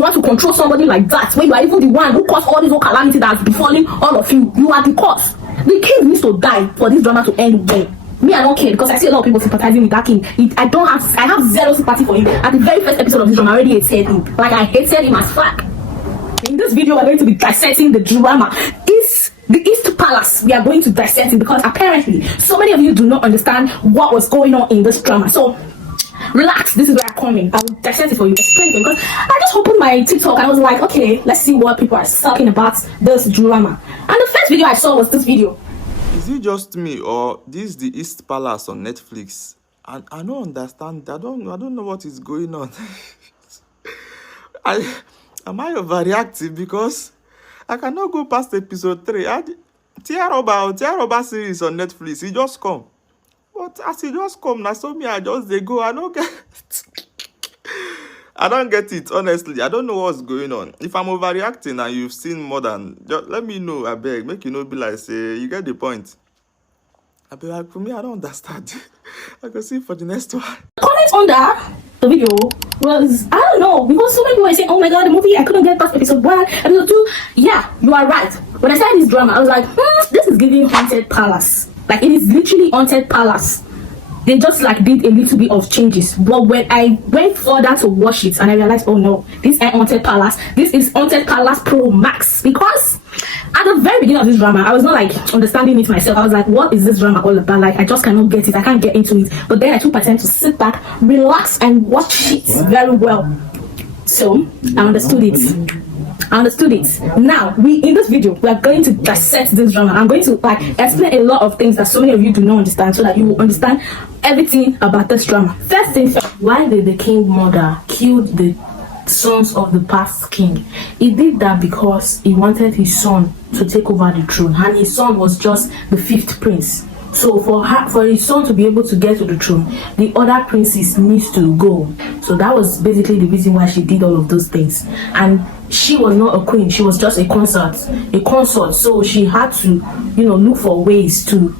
to want to control somebody like that when you are even the one who caused all this whole calamity that's befalling all of you? You are the cause. The king needs to die for this drama to end well. Me, I don't care, because I see a lot of people sympathizing with that king. I have zero sympathy for him. At the very first episode of this drama, I already hated him. Like, I hated him as fuck. In this video, we're going to be dissecting the drama. It's the East Palace. We are going to dissect it because apparently so many of you do not understand what was going on in this drama. So relax, this is where I'm coming. I will dissect it for you, explain it, because I just opened my TikTok and I was like, okay, let's see what people are talking about this drama. And the first video I saw was this video. Is it just me, or this is the East Palace on Netflix? And I don't understand. I don't know what is going on. Am I overreacting? Because I cannot go past episode 3. Tiaroba series on Netflix. It just come. But as it just come, now so me I just they go. I don't get it. I don't get it, honestly. I don't know what's going on. If I'm overreacting and you've seen more than, just let me know, I beg. Make you know, be like, say, you get the point. I be like, for me, I don't understand. I can see for the next one. Comments under the video was, I don't know, because so many people were saying, oh my god, the movie, I couldn't get past episode 1, episode 2. Yeah, you are right. When I started this drama, I was like, this is giving Haunted Palace. Like, it is literally Haunted Palace. They just like did a little bit of changes. But when I went further to watch it and I realized, oh no, this ain't Haunted Palace. This is Haunted Palace Pro Max. Because at the very beginning of this drama, I was not like understanding it myself. I was like, what is this drama all about? Like, I just cannot get it. I can't get into it. But then I took my time to sit back, relax, and watch it very well. So I understood it. Now, in this video, we are going to dissect this drama. I'm going to like explain a lot of things that so many of you do not understand, so that you will understand everything about this drama. First thing first, why did the king mother kill the sons of the past king? He did that because he wanted his son to take over the throne, and his son was just the 5th prince. So for his son to be able to get to the throne, the other princes needs to go. So that was basically the reason why she did all of those things. And she was not a queen, she was just a consort. So she had to, look for ways to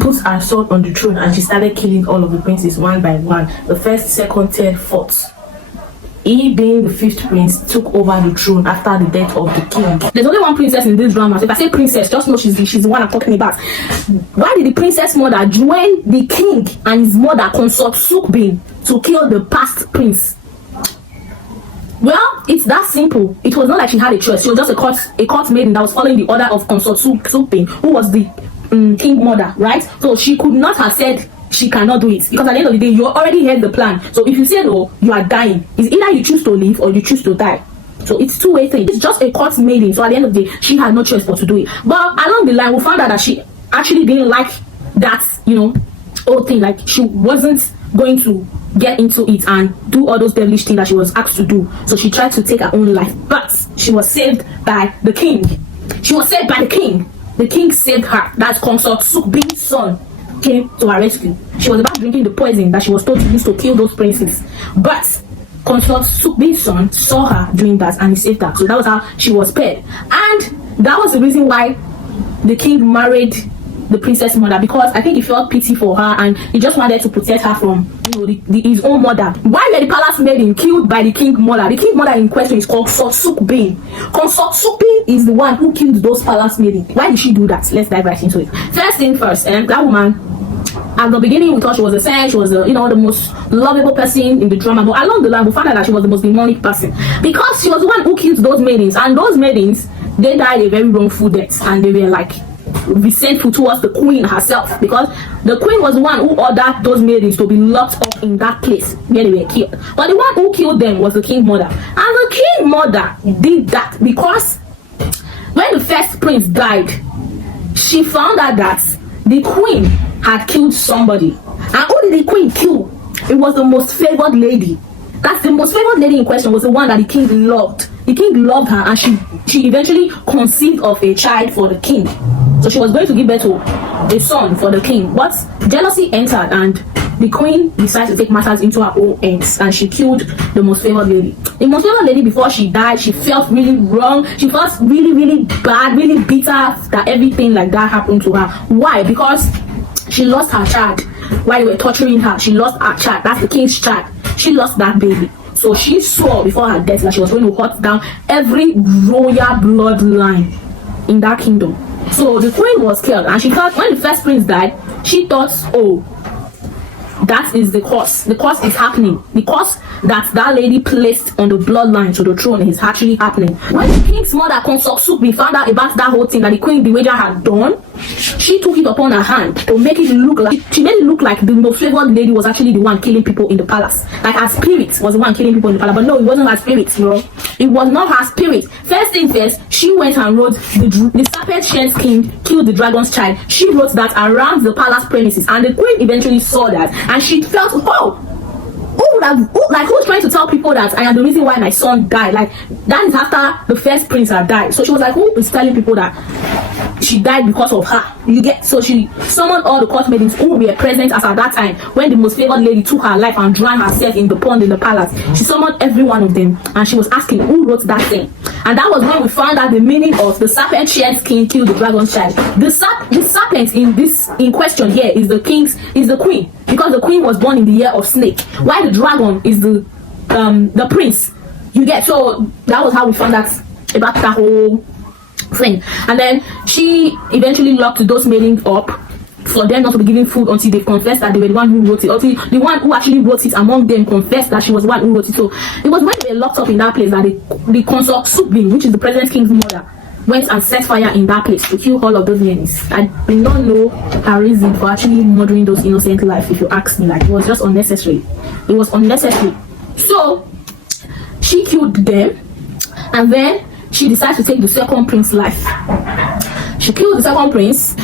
put her son on the throne, and she started killing all of the princes one by one. The 1st, 2nd, 3rd, 4th. He, being the 5th prince, took over the throne after the death of the king. There's only one princess in this drama. So if I say princess, just know she's the one I'm talking about. Why did the princess mother join the king and his mother consort Sukbin to kill the past prince? Well, it's that simple. It was not like she had a choice. She was just a court maiden that was following the order of consort Sukbin, who was the king mother, right? So she could not have said she cannot do it, because at the end of the day, you already had the plan. So if you say no, you are dying. It's either you choose to live or you choose to die. So it's two-way thing. It's just a court maiden. So at the end of the day, she had no choice but to do it. But along the line, we found out that she actually didn't like that, whole thing. Like, she wasn't going to get into it and do all those devilish things that she was asked to do. So she tried to take her own life, but she was saved by the king. The king saved her. That's consort Sukbin's son came to her rescue. She was about drinking the poison that she was told to use to kill those princes, but consort Sukbin's son saw her doing that and he saved her. So that was how she was spared, and that was the reason why the king married the princess mother, because I think he felt pity for her and he just wanted to protect her from his own mother. Why were the palace maiden killed by the king mother? The king mother in question is called Consort Sukbin. Consort Sukbin is the one who killed those palace maiden. Why did she do that? Let's dive right into it. First thing first, that woman, at the beginning we thought she was a saint, she was the most lovable person in the drama, but along the line we found out that she was the most demonic person, because she was the one who killed those maidens, and those maidens, they died a very wrongful death, and they were like resentful towards the queen herself, because the queen was the one who ordered those maidens to be locked up in that place where they were killed. But the one who killed them was the king mother, and the king mother did that because when the 1st prince died, she found out that the queen had killed somebody. And who did the queen kill? It was the most favored lady. That's the most favored lady in question was the one that the king loved. The king loved her, and she eventually conceived of a child for the king. So she was going to give birth to a son for the king. But jealousy entered, and the queen decided to take matters into her own hands, and she killed the most favored lady. The most favored lady, before she died, she felt really wrong. She felt really, really bad, really bitter that everything like that happened to her. Why? Because she lost her child while they were torturing her. She lost her child. That's the king's child. She lost that baby. So she swore before her death that she was going to cut down every royal bloodline in that kingdom. So the queen was killed, and she thought when the first prince died, she thought, oh, that is the curse. The curse is happening. The curse that lady placed on the bloodline to the throne is actually happening. When the king's mother, Consort Suckling, found out about that whole thing that the Queen Dowager had done, she took it upon her hand to make it look like, she made it look like the most favored lady was actually the one killing people in the palace. Like her spirit was the one killing people in the palace. But no, it wasn't her spirit, bro. It was not her spirit. First thing first, she went and wrote the serpent shed king killed the dragon's child. She wrote that around the palace premises, and the queen eventually saw that, and she felt, oh, who's trying to tell people that I am the reason why my son died? Like, that is after the first prince had died. So she was like, who is telling people that she died because of her? You get? So she summoned all the court maidens who were present as at that time when the most favored lady took her life and drowned herself in the pond in the palace. She summoned every one of them, and she was asking who wrote that thing. And that was when we found out the meaning of the serpent shed king killed the dragon's child. The serpent in question here is the queen, because the queen was born in the year of snake, while the dragon is the prince. You get? So that was how we found out about that whole thing. And then she eventually locked those maidens up for them not to be given food until they confessed that they were the one who wrote it. Until the one who actually wrote it among them confessed that she was the one who wrote it. So it was when they were locked up in that place that the Consort Suckling, which is the present king's mother, went and set fire in that place to kill all of those ladies. I do not know her reason for actually murdering those innocent lives, if you ask me. Like, it was just unnecessary. It was unnecessary. So she killed them, and then she decided to take the second prince's life. She killed the second prince,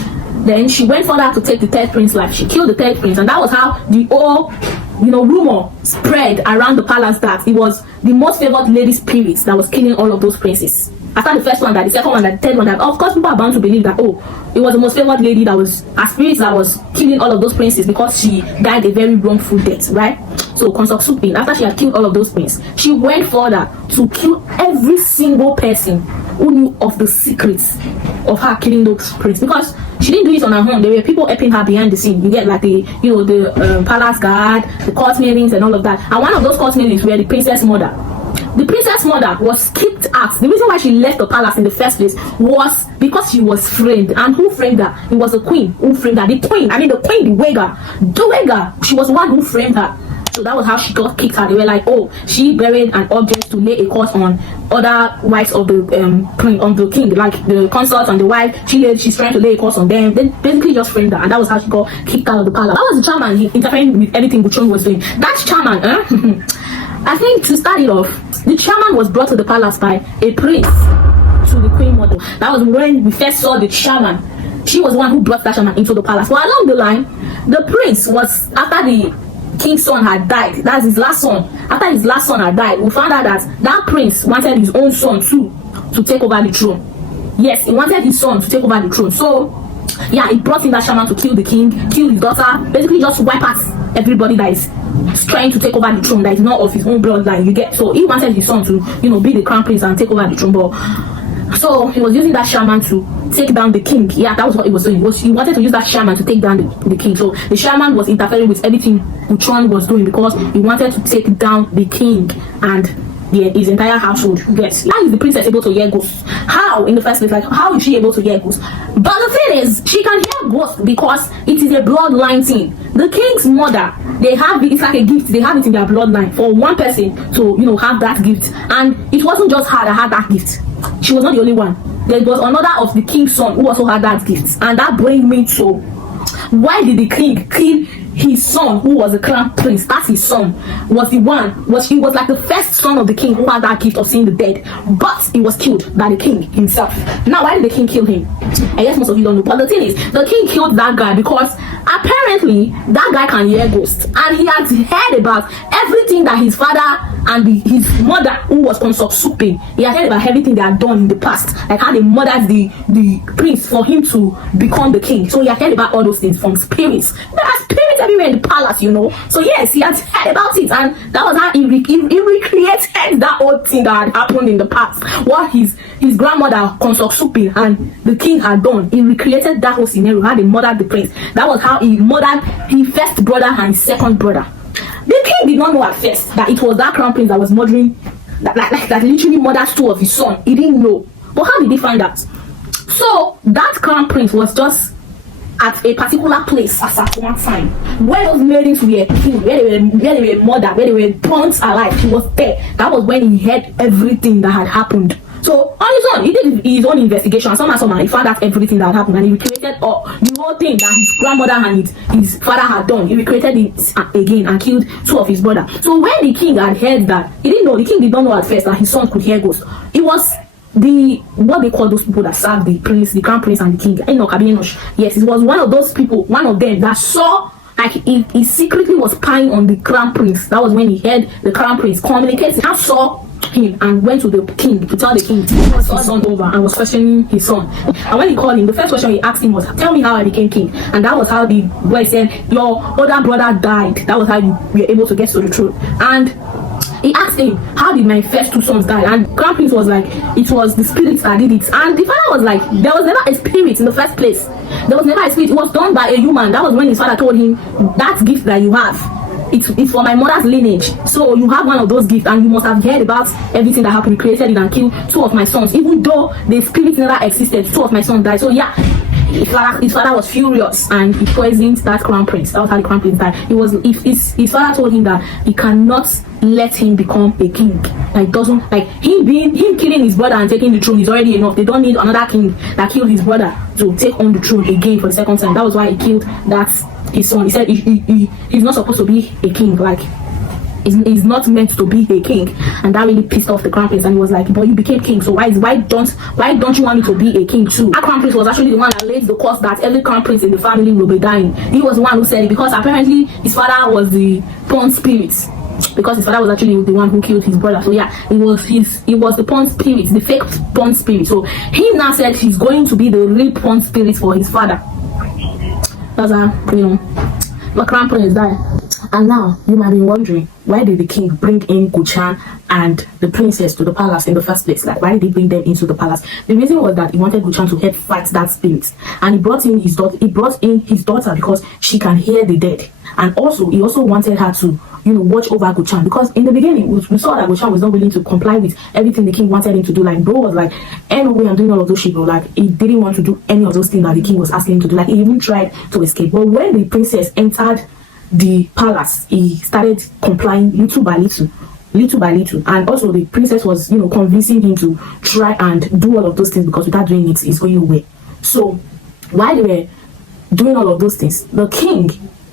then she went further to take the third prince's life. She killed the third prince, and that was how the whole rumor spread around the palace that it was the most favored lady spirit that was killing all of those princes. After the first one died, the second one died, the third one died. Of course, people are bound to believe that, oh, it was the most favored lady that was a spirit that was killing all of those princes because she died a very wrongful death, right? So Consort Suckling, after she had killed all of those princes, she went further to kill every single person who knew of the secrets of her killing those princes, because she didn't do it on her own. There were people helping her behind the scene. You get, like the palace guard, the court maidens, and all of that. And one of those court maidens were the princess mother. The princess mother was kicked out. The reason why she left the palace in the first place was because she was framed. And who framed her? It was the queen who framed her. The queen, Dowager, she was the one who framed her. So that was how she got kicked out. They were like, oh, she buried an object to lay a curse on other wives of the king, like the consort and the wife. She's trying to lay a curse on them. Then basically just framed her, and that was how she got kicked out of the palace. That was the chairman interfering with everything Buchon was doing. That chairman, I think to start it off, the chairman was brought to the palace by a prince to the queen mother. That was when we first saw the chairman. She was the one who brought that chairman into the palace. But along the line, the prince was, after the king's son had died, that's his last son. After his last son had died, we found out that prince wanted his own son too to take over the throne. Yes, he wanted his son to take over the throne. So yeah, he brought in that shaman to kill the king, kill his daughter, basically just wipe out everybody that is trying to take over the throne that is not of his own bloodline. You get? So he wanted his son to be the crown prince and take over the throne. But so he was using that shaman to take down the king. Yeah, that was what he was doing. He wanted to use that shaman to take down the king. So the shaman was interfering with everything Buchon was doing because he wanted to take down the king and his entire household. Yes. How is the princess able to hear ghosts? How, in the first place? Like, how is she able to hear ghosts? But the thing is, she can hear ghosts because it is a bloodline thing. The king's mother, they have it, it's like a gift. They have it in their bloodline for one person to, have that gift. And it wasn't just her that had that gift. She was not the only one. There was another of the king's son who also had that gift. And that brings me to, why did the king kill his son, who was a crown prince? That's his son. He was like the first son of the king who had that gift of seeing the dead, but he was killed by the king himself. Now, why did the king kill him? I guess most of you don't know, but the thing is, the king killed that guy because apparently that guy can hear ghosts, and he had heard about everything that his father and his mother, who was Consort Suckling, he had heard about everything they had done in the past, like how they murdered the prince for him to become the king. So he had heard about all those things from spirits. There are spirits everywhere in the palace, So yes, he had heard about it, and that was how he recreated that old thing that had happened in the past. What his grandmother Consort Suckling and the king had done. He recreated that whole scenario, how they murdered the prince. That was how he murdered his first brother and his second brother. The king did not know at first that it was that crown prince that was murdering, that literally murdered two of his son. He didn't know. But how did he find out? So that crown prince was just at a particular place at one time where those maidens were killed, where they were murdered, where they were burnt alive. He was there. That was when he heard everything that had happened. So on his own, he did his own investigation. Somehow he found out everything that had happened, and he recreated the whole thing that his grandmother and his father had done. He recreated it again and killed two of his brothers. So when the king had heard that, he didn't know. The king did not know at first that his son could hear ghosts. It was what they call those people that serve the prince, the crown prince, and the king. Yes, it was one of those people, one of them that saw, like, he secretly was spying on the crown prince. That was when he heard the crown prince communicating. I saw him and went to the king to tell the king his son over and was questioning his son. And when he called him, the first question he asked him was, tell me how I became king. And that was how the boy said, your older brother died. That was how you were able to get to the truth. And he asked him, how did my first two sons die? And crown prince was like, it was the spirits that did it. And the father was like, there was never a spirit in the first place. There was never a spirit. It was done by a human. That was when his father told him, that gift that you have, it's for my mother's lineage. So you have one of those gifts, and you must have heard about everything that happened. He created it and killed two of my sons. Even though the spirit never existed, two of my sons died. So yeah, his father was furious and he poisoned that crown prince. That was how the crown prince died. His father told him that he cannot let him become a king. Like, doesn't, like, him killing his brother and taking the throne is already enough. They don't need another king that killed his brother to take on the throne again for the second time. That was why he killed his son. He said he's not supposed to be a king. Like, he's not meant to be a king. And that really pissed off the crown prince, and he was like, but you became king, so why don't you want me to be a king too? That crown prince was actually the one that laid the cause that every crown prince in the family will be dying. He was the one who said it, because apparently his father was the pawn spirit, because his father was actually the one who killed his brother. So yeah, it was the pawn spirit, the fake pawn spirit. So he now said he's going to be the real pawn spirit for his father. That's how, the crown prince died. And now you might be wondering, why did the king bring in Guchan and the princess to the palace in the first place? Like, why did he bring them into the palace? The reason was that he wanted Guchan to help fight that spirit, and he brought in his daughter because she can hear the dead. And also he also wanted her to watch over Guchan, because in the beginning we saw that Guchan was not willing to comply with everything the king wanted him to do. Like, bro was like, anyway, I'm doing all of those shit, bro. Like, he didn't want to do any of those things that the king was asking him to do. Like, he even tried to escape. But when the princess entered the palace, he started complying little by little. And also the princess was convincing him to try and do all of those things, because without doing it, it's going away. So while they were doing all of those things, the king,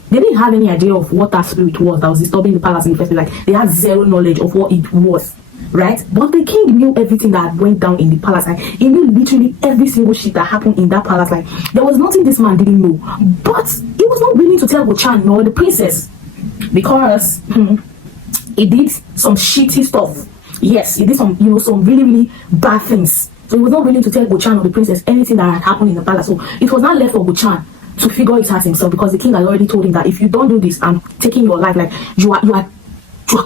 they didn't have any idea of what that spirit was that was disturbing the palace in the first place. Like, they had zero knowledge of what it was, right? But the king knew everything that went down in the palace. Like, he knew literally every single shit that happened in that palace. Like, there was nothing this man didn't know. But he was not willing to tell Guchan nor the princess, because he did some shitty stuff. Yes, he did some some really, really bad things. So he was not willing to tell Guchan or the princess anything that had happened in the palace. So it was not left for Guchan to figure it out himself, because the king had already told him that if you don't do this, I'm taking your life. Like, you are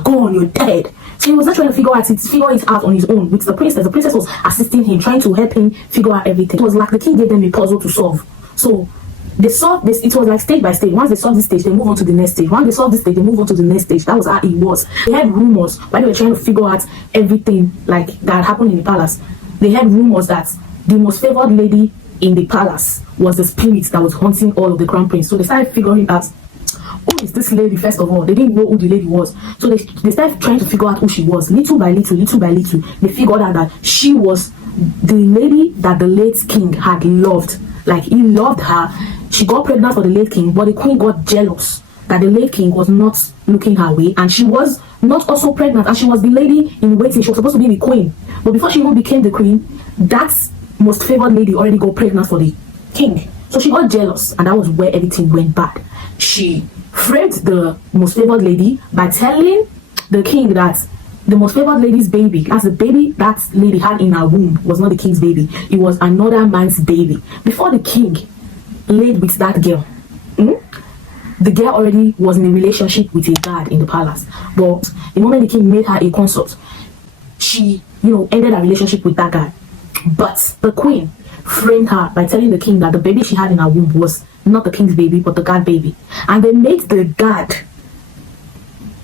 gone, you're dead. So he was not trying to figure it out on his own with the princess. The princess was assisting him, trying to help him figure out everything. It was like the king gave them a puzzle to solve. So they solved this. It was like stage by stage. Once they solved this stage, they move on to the next stage. Once they solved this stage, they move on to the next stage. That was how it was. They had rumors while they were trying to figure out everything like that happened in the palace. They had rumors that the most favored lady in the palace was the spirit that was haunting all of the crown prince. So they started figuring out, who is this lady? First of all, they didn't know who the lady was. So they started trying to figure out who she was. Little by little, they figured out that she was the lady that the late king had loved. Like, he loved her. She got pregnant for the late king, but the queen got jealous that the late king was not looking her way, and she was not also pregnant, and she was the lady in waiting. She was supposed to be the queen, but before she even became the queen, that most favored lady already got pregnant for the king. So she got jealous, and that was where everything went bad. She framed the most favored lady by telling the king that the most favored lady's baby, as the baby that lady had in her womb, was not the king's baby. It was another man's baby. Before the king laid with that girl, the girl already was in a relationship with a guard in the palace. But the moment the king made her a consort, she ended her relationship with that guy. But the queen framed her by telling the king that the baby she had in her womb was not the king's baby, but the guard baby. And they made the guard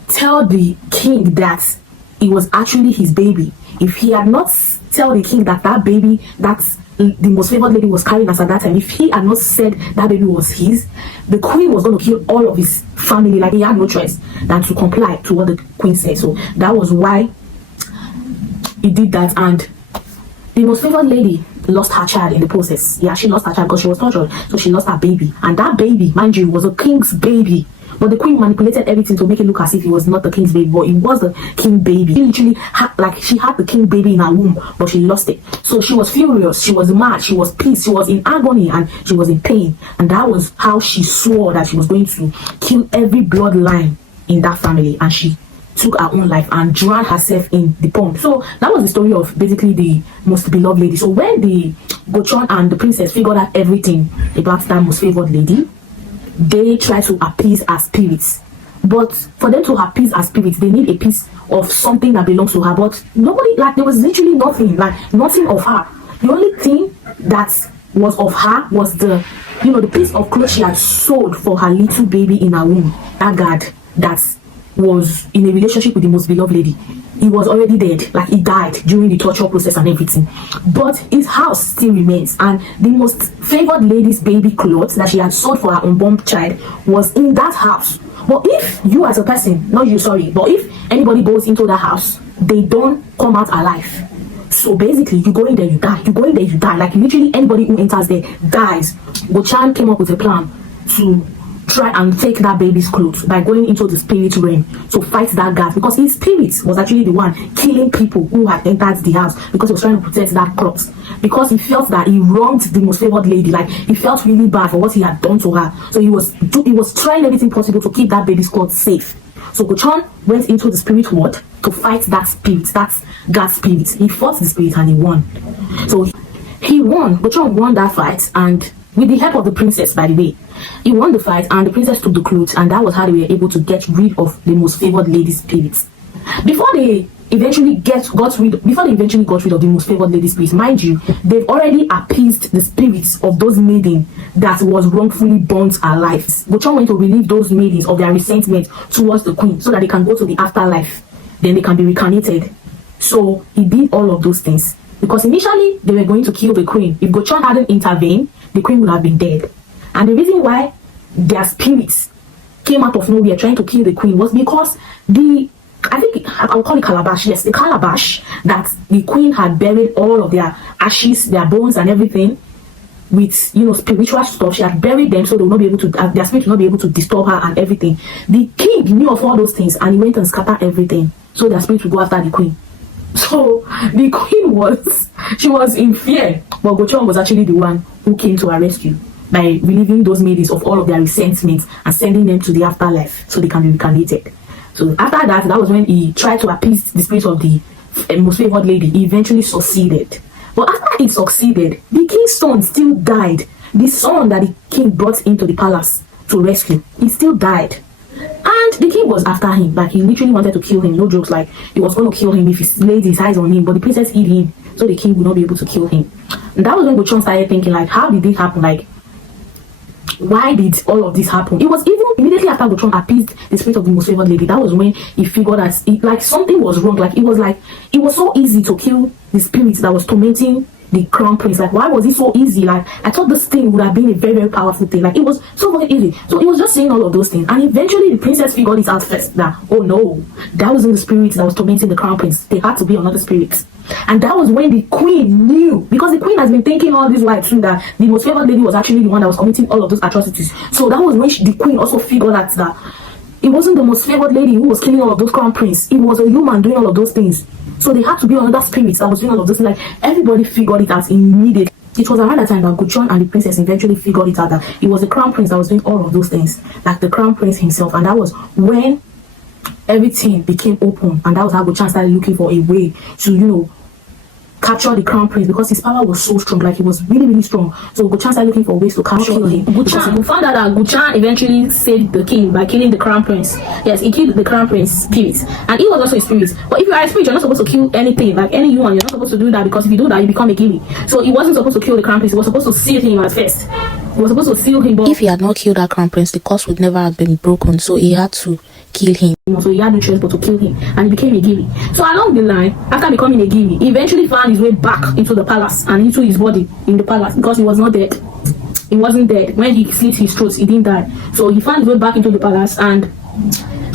tell the king that it was actually his baby, if he had not tell the king that that baby that the most favored lady was carrying us at that time, if he had not said that baby was his, the queen was going to kill all of his family. Like, he had no choice than to comply to what the queen said. So that was why he did that. And the most favored lady lost her child in the process. Yeah, she lost her child because she was tortured, so she lost her baby. And that baby, mind you, was a king's baby. But the queen manipulated everything to make it look as if it was not the king's baby, but it was the king baby. She literally had, like, she had the king baby in her womb, but she lost it. So she was furious, she was mad, she was pissed, she was in agony, and she was in pain. And that was how she swore that she was going to kill every bloodline in that family. And she took her own life and drowned herself in the pond. So that was the story of basically the most beloved lady. So when the Gochon and the princess figured out everything about that most favored lady, they try to appease her spirits. But for them to appease her spirits, they need a piece of something that belongs to her. But nobody, like, there was literally nothing, like nothing of her. The only thing that was of her was the, you know, the piece of clothes she had sold for her little baby in her womb. That guard that was in a relationship with the most beloved lady, he was already dead. Like, he died during the torture process and everything, but his house still remains. And the most favored lady's baby clothes that she had sold for her unborn child was in that house. But if you as a person, not you, sorry, but if anybody goes into that house, they don't come out alive. So basically, you go in there, you die. You go in there, you die. Like, literally anybody who enters there dies. Gochon came up with a plan to try and take that baby's clothes by going into the spirit realm to fight that guard, because his spirit was actually the one killing people who had entered the house, because he was trying to protect that cloth, because he felt that he wronged the most favored lady. Like, he felt really bad for what he had done to her, so he was trying everything possible to keep that baby's clothes safe. So Gochon went into the spirit world to fight that spirit, that guard spirit. He fought the spirit and he won. So he won. Gochon won that fight, and with the help of the princess, by the way. He won the fight, and the princess took the clothes, and that was how they were able to get rid of the most favored lady's spirits. Before they eventually got rid of the most favored lady's spirits, mind you, they've already appeased the spirits of those maidens that was wrongfully burnt alive. Gochon went to relieve those maidens of their resentment towards the queen, so that they can go to the afterlife. Then they can be reincarnated. So he did all of those things, because initially they were going to kill the queen. If Gochon hadn't intervened, the queen would have been dead. And the reason why their spirits came out of nowhere trying to kill the queen was because I'll call it calabash. Yes, the calabash that the queen had buried all of their ashes, their bones and everything with, you know, spiritual stuff. She had buried them so they will not be able to, their spirit will not be able to disturb her and everything. The king knew of all those things, and he went and scattered everything so their spirit would go after the queen. So the queen was in fear, but Gochon was actually the one who came to her rescue by relieving those maidens of all of their resentments and sending them to the afterlife so they can be reincarnated. So after that was when he tried to appease the spirit of the most favored lady. He eventually succeeded. But after he succeeded, the king's son still died. The son that the king brought into the palace to rescue, he still died. And the king was after him. Like, he literally wanted to kill him. No jokes. Like, he was going to kill him if he laid his eyes on him. But the princess hid him, so the king would not be able to kill him. And that was when Gochon started thinking, like, how did it happen? Like, why did all of this happen? It was even immediately after Gochon appeased the spirit of the most favored lady. That was when he figured that like something was wrong. Like, it was so easy to kill the spirit that was tormenting the crown prince. Like, why was it so easy? Like, I thought this thing would have been a very, very powerful thing. Like, it was so very easy. So he was just saying all of those things, and eventually the princess figured it out first that, oh no, that wasn't the spirit that was tormenting the crown prince. They had to be another spirit. And that was when the queen knew, because the queen has been thinking all this while too that the most favored lady was actually the one that was committing all of those atrocities. So that was when the queen also figured out that it wasn't the most favored lady who was killing all of those crown prince. It was a human doing all of those things. So they had to be another spirit that was doing all of those things. Like, everybody figured it out immediately. It was around that time that Gochon and the princess eventually figured it out that it was the crown prince that was doing all of those things, like the crown prince himself. And that was when everything became open, and that was how Gochon started looking for a way to, you know, capture the crown prince, because his power was so strong. Like, he was really, really strong. So Gochon started looking for ways to capture him. Gochon found out that Gochon eventually saved the king by killing the crown prince. Yes, he killed the crown prince spirit, and he was also a spirit. But if you are a spirit, you're not supposed to kill anything, like any human. You're not supposed to do that, because if you do that, you become a gilly. So he wasn't supposed to kill the crown prince. He was supposed to seal him at first. He was supposed to seal him. But if he had not killed that crown prince, the curse would never have been broken. So he had to kill him. So he had no choice but to kill him, and he became a Giri. So along the line, after becoming a Giri, he eventually found his way back into the palace and into his body in the palace because he was not dead. He wasn't dead. When he slit his throat, he didn't die. So he found his way back into the palace and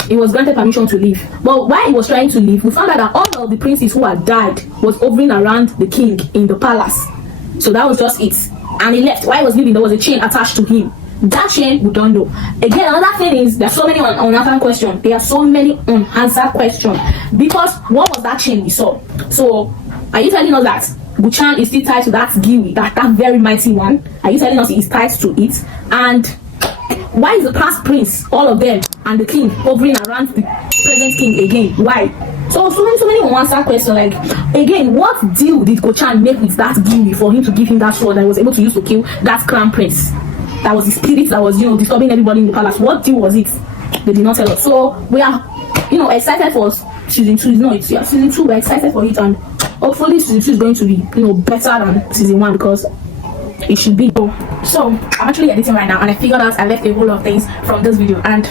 he was granted permission to leave. But while he was trying to leave, we found out that all of the princes who had died was hovering around the king in the palace. So that was just it. And he left. While he was leaving, there was a chain attached to him. That chain, we don't know. Again, another thing is there's so many unanswered questions. There are so many unanswered questions. Because what was that chain we saw? So are you telling us that Guchan is still tied to that Giri, that very mighty one? Are you telling us he is tied to it? And why is the past prince, all of them, and the king hovering around the present king again? Why? So many unanswered questions. Like, again, what deal did Guchan make with that Giri for him to give him that sword that he was able to use to kill that crown prince? That was the spirit that was, disturbing everybody in the palace. What deal was it? They did not tell us. So we are, excited for season 2. No, it's season 2. We're excited for it, and hopefully season 2 is going to be, better than season 1 because it should be. So I'm actually editing right now, and I figured out I left a whole lot of things from this video, and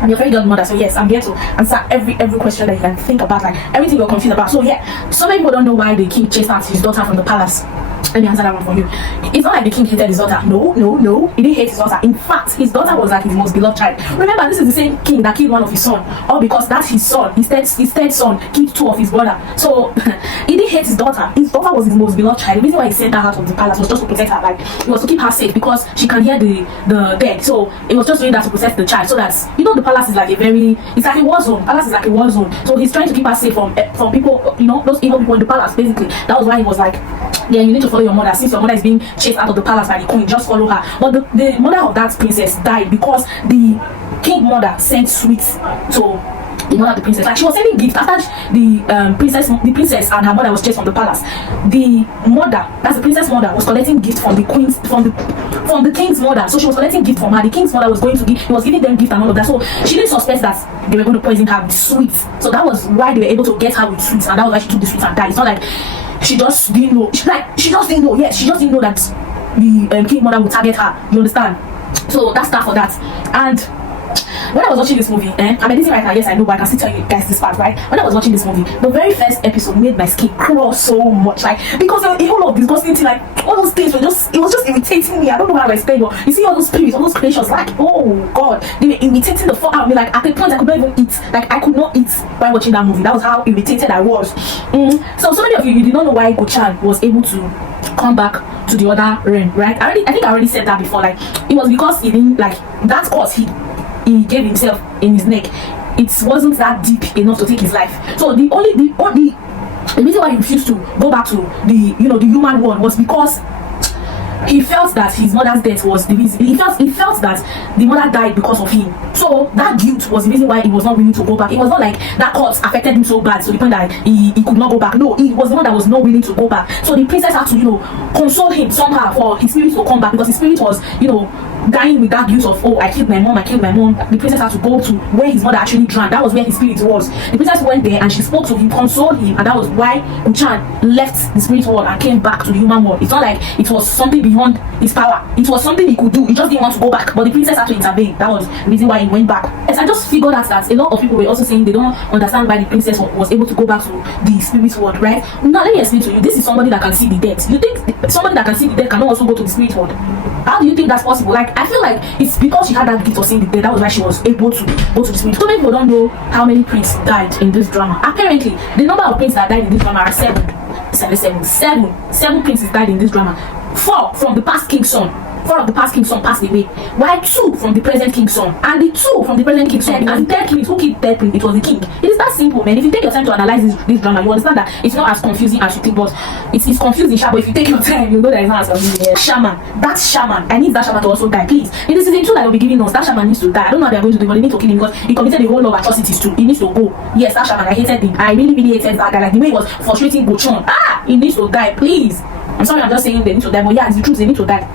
I'm your very godmother, so yes, I'm here to answer every question that you can think about, like everything you're confused about. So yeah, so many people don't know why the king chased out his daughter from the palace. Let me answer that one for you. It's not like the king hated his daughter. No, he didn't hate his daughter. In fact, his daughter was like his most beloved child. Remember, this is the same king that killed one of his son, all because that's his son. His third son killed 2 of his brother. So he didn't hate his daughter. His daughter was his most beloved child. The reason why he sent her out of the palace was just to protect her. Like, it was to keep her safe because she can hear the dead. So it was just doing that to protect the child. So that's, the palace is like it's like a war zone. Palace is like a war zone. So he's trying to keep her safe from people, those evil people in the palace. Basically, that was why he was like, yeah, you need to follow your mother. Since your mother is being chased out of the palace by the queen, just follow her. But the mother of that princess died because the king mother sent sweets to the mother of the princess. Like, she was sending gifts after the princess and her mother was chased from the palace. The mother, that's the princess mother, was collecting gifts from the queen's from the king's mother. So she was collecting gifts from her. The king's mother was going to give, he was giving them gifts and all of that. So she didn't suspect that they were going to poison her with sweets. So that was why they were able to get her with sweets, and that was why she took the sweets and died. It's not like she just didn't know. She just didn't know. Yes, she just didn't know that the king mother would target her. You understand? So that's that for that. And when I was watching this movie, I'm editing right now, yes I know, but I can still tell you guys this part, right? When I was watching this movie, the very first episode made my skin crawl so much, like, because a whole lot of disgusting things, like, all those things were just, it was just irritating me. I don't know how to explain, but you see all those spirits, all those creatures, like, oh god, they were irritating the fuck out of me. Like, at the point I could not even eat, like, I could not eat while watching that movie. That was how irritated I was. So many of you did not know why Guchan was able to come back to the other realm, right? I think I already said that before. Like, it was because he didn't, like, that cause he gave himself in his neck, it wasn't that deep enough to take his life. So the reason why he refused to go back to the the human world was because he felt that his mother's death was the reason. He felt that the mother died because of him. So that guilt was the reason why he was not willing to go back. It was not like that cause affected him so bad, so the point that he could not go back. No, he was the one that was not willing to go back. So the princess had to, console him somehow for his spirit to come back, because his spirit was, dying with that guilt of, oh, I killed my mom. The princess had to go to where his mother actually drowned. That was where his spirit was. The princess went there and she spoke to him, consoled him, and that was why Guchan left the spirit world and came back to the human world. It's not like it was something beyond his power. It was something he could do. He just didn't want to go back. But the princess had to intervene. That was the reason why he went back. Yes, I just figured out that a lot of people were also saying they don't understand why the princess was able to go back to the spirit world, right? Now let me explain to you. This is somebody that can see the dead. You think somebody that can see the dead cannot also go to the spirit world? How do you think that's possible? Like, I feel like it's because she had that gift of seeing the dead. That was why she was able to go to the spirit. So many people don't know how many princes died in this drama. Apparently, the number of princes that died in this drama are 7 princes died in this drama. 4 from the past king's son. 4 of the past king's son passed away, while 2 from the present king's son. And the 2 from the present king's son, and the third king, who killed third king? It was the king. It is that simple, man. If you take your time to analyze this drama, you understand that it's not as confusing as you think, but it's confusing, but if you take your time, you know that it's not as confusing. Shaman, that shaman, I need that shaman to also die, please. In the season 2 that will be giving us, that shaman needs to die. I don't know how they're going to do, but they need to kill him because he committed a whole lot of atrocities too. He needs to go. Yes, that shaman, I hated him. I really hated that guy. Like, the way he was frustrating Guchan. He needs to die, please. I'm sorry, I'm just saying they need to die, but yeah, it's the truth, they need to die.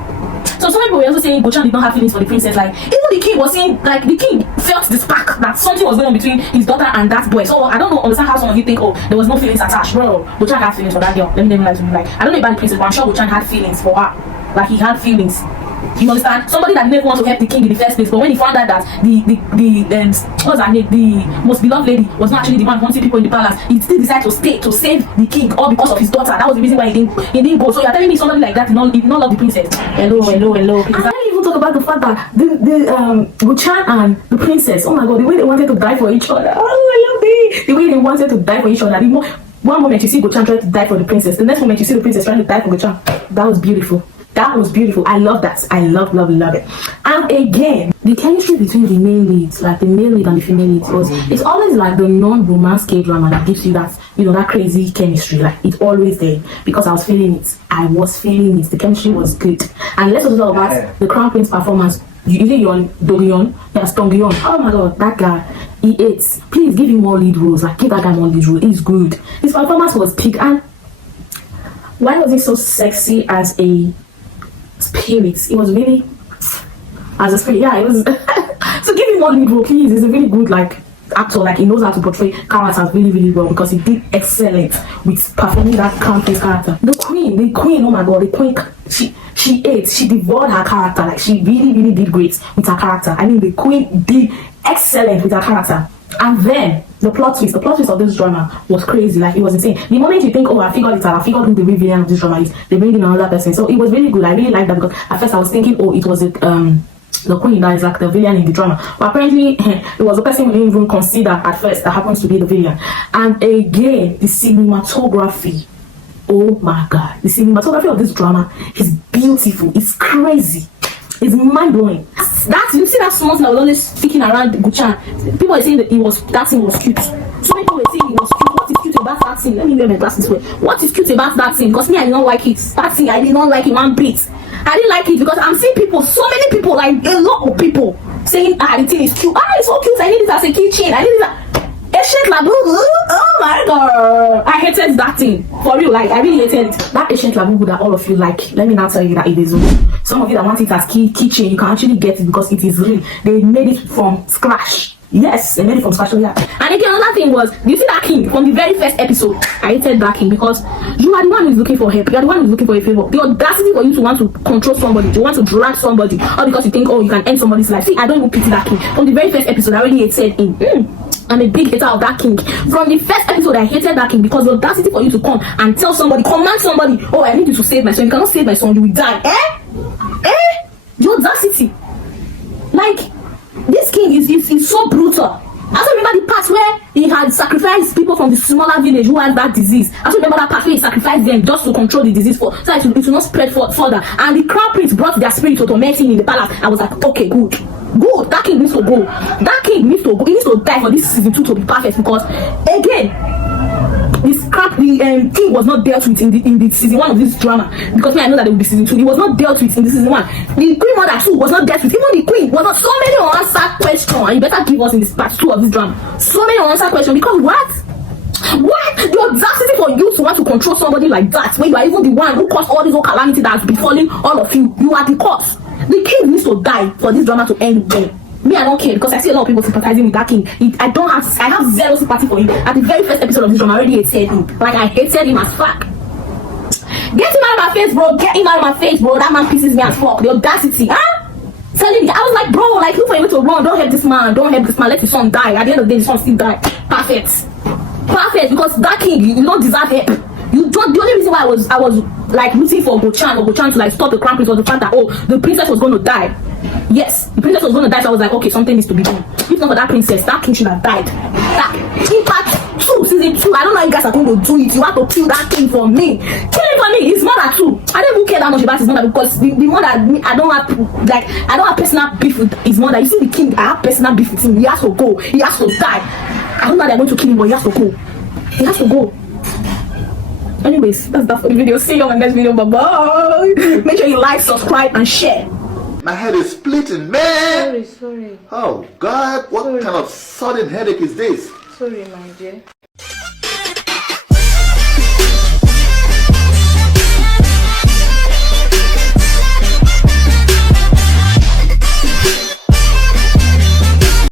So some people were also saying Guchan did not have feelings for the princess. Like, even the king was saying, like, the king felt the spark that something was going on between his daughter and that boy. So I don't understand how some of you think, oh, there was no feelings attached. Bro, Guchan had feelings for that girl. Let me lie to you. Like, I don't know about the princess, but I'm sure Guchan had feelings for her. Like, he had feelings. You understand? Somebody that didn't want to help the king in the first place, but when he found out that what's her name, the most beloved lady was not actually the one wanting people in the palace, he still decided to stay to save the king, all because of his daughter. That was the reason why he didn't go. So you're telling me somebody like that did not love the princess? Hello. I didn't even talk about the fact that the Guchan and the princess, oh my god, the way they wanted to die for each other. Oh, I love it. The way they wanted to die for each other. One moment you see Guchan trying to die for the princess, the next moment you see the princess trying to die for Guchan. That was beautiful. That was beautiful. I love that. I love it. And again, the chemistry between the main leads, like the male lead and the female lead, it's always like the non-romance K-drama that gives you that, that crazy chemistry. Like, it's always there. Because I was feeling it. The chemistry was good. And let's also talk about the Crown Prince performance. You see Dongyeon? Yes, Dongyeon. Oh my god, that guy. He ate. Please give him more lead roles. Like, give that guy more lead roles. He's good. His performance was peak. And why was he so sexy as a spirit? It was really as a spirit. Yeah, it was. So give him more lead role, please. He's a really good actor. Like, he knows how to portray characters really, really well, because he did excellent with performing that Crown Prince character. The queen. Oh my god, the queen. She devoured her character. Like, she really, really did great with her character. I mean, the queen did excellent with her character. And then the plot twist of this drama was crazy. Like, it was insane. The moment you think, oh, I figured it out, I figured who the real villain of this drama is, they bring in another person. So it was really good. I really liked that, because at first I was thinking, oh, it was the queen that is like the villain in the drama, but apparently it was a person we didn't even consider at first that happens to be the villain. And again, the cinematography. Oh my god, the cinematography of this drama is beautiful. It's crazy. It's mind-blowing. You see that small thing that was always sticking around Guchan? People were saying that that scene was cute. Some people were saying it was cute. What is cute about that scene? Let me wear my glasses this way. What is cute about that scene? Because me, I did not like it. That scene, I did not like it one bit. I didn't like it because I'm seeing people, so many people, like a lot of people saying, the thing is cute. It's so cute. I need it as a keychain. I need it as Ancient Labubu. Oh my god. I hated that thing. For real, I really hated it. That Ancient Labubu that all of you like. Let me now tell you that it is real. Some of you that want it as keychain, you can actually get it because it is real. They made it from scratch. Yes, they made it from scratch. Yeah. And again, another thing was, you see that king from the very first episode? I hated that king because you are the one who's looking for help. You are the one who's looking for a favor. The audacity for you to want to control somebody, to want to drag somebody, or because you think, oh, you can end somebody's life. See, I don't even pity that king. From the very first episode, I already hated him. I'm a big hater of that king. From the first episode, I hated that king because the audacity for you to come and tell somebody, command somebody, oh, I need you to save my son. You cannot save my son, you will die. The audacity. Like, this king is so brutal. I also remember the part where he had sacrificed people from the smaller village who had that disease. I also remember that part where he sacrificed them just to control the disease so that it will not spread further. And the crown prince brought their spirit to torment him in the palace. I was like, okay, good. That king needs to go. That king needs to go. He needs to die for this season 2 to be perfect, because again, the king was not dealt with in the season 1 of this drama, because I know that there will be season 2. He was not dealt with in the season 1. The queen mother too was not dealt with. Even the queen was not. So many unanswered questions, and you better give us in this part 2 of this drama. So many unanswered questions, because what? The audacity for you to want to control somebody like that, when you are even the one who caused all this whole calamity that has befallen all of you. You are the cause. The king needs to die for this drama to end well. Me, I don't care, because I see a lot of people sympathizing with that king. I have zero sympathy for him. At the very first episode of this drama, I already hated him. Like, I hated him as fuck. Get him out of my face, bro. Get him out of my face, bro. That man pisses me as fuck. The audacity, huh? Telling me, I was like, bro, like, look for him to run. Don't help this man. Let his son die. At the end of the day, his son still die. Perfect, because that king, you don't deserve help. The only reason why I was like rooting for Guchan to like stop the crown prince was the fact that, oh, the princess was going to die. Yes, the princess was going to die, so I was like, okay, something needs to be done. If not for that princess, that king should have died. In part 2, season 2, I don't know how you guys are going to do it. You have to kill that king for me. Kill him for me. His mother too. I don't even care that much about his mother, because the mother, I don't have personal beef with his mother. You see the king, I have personal beef with him. He has to go. He has to die. I don't know they're going to kill him, but he has to go. He has to go. Anyways, that's that for the video. See you on the next video. Bye bye. Make sure you like, subscribe, and share. My head is splitting, man. Sorry. Oh God, what kind of sudden headache is this? Sorry, my dear.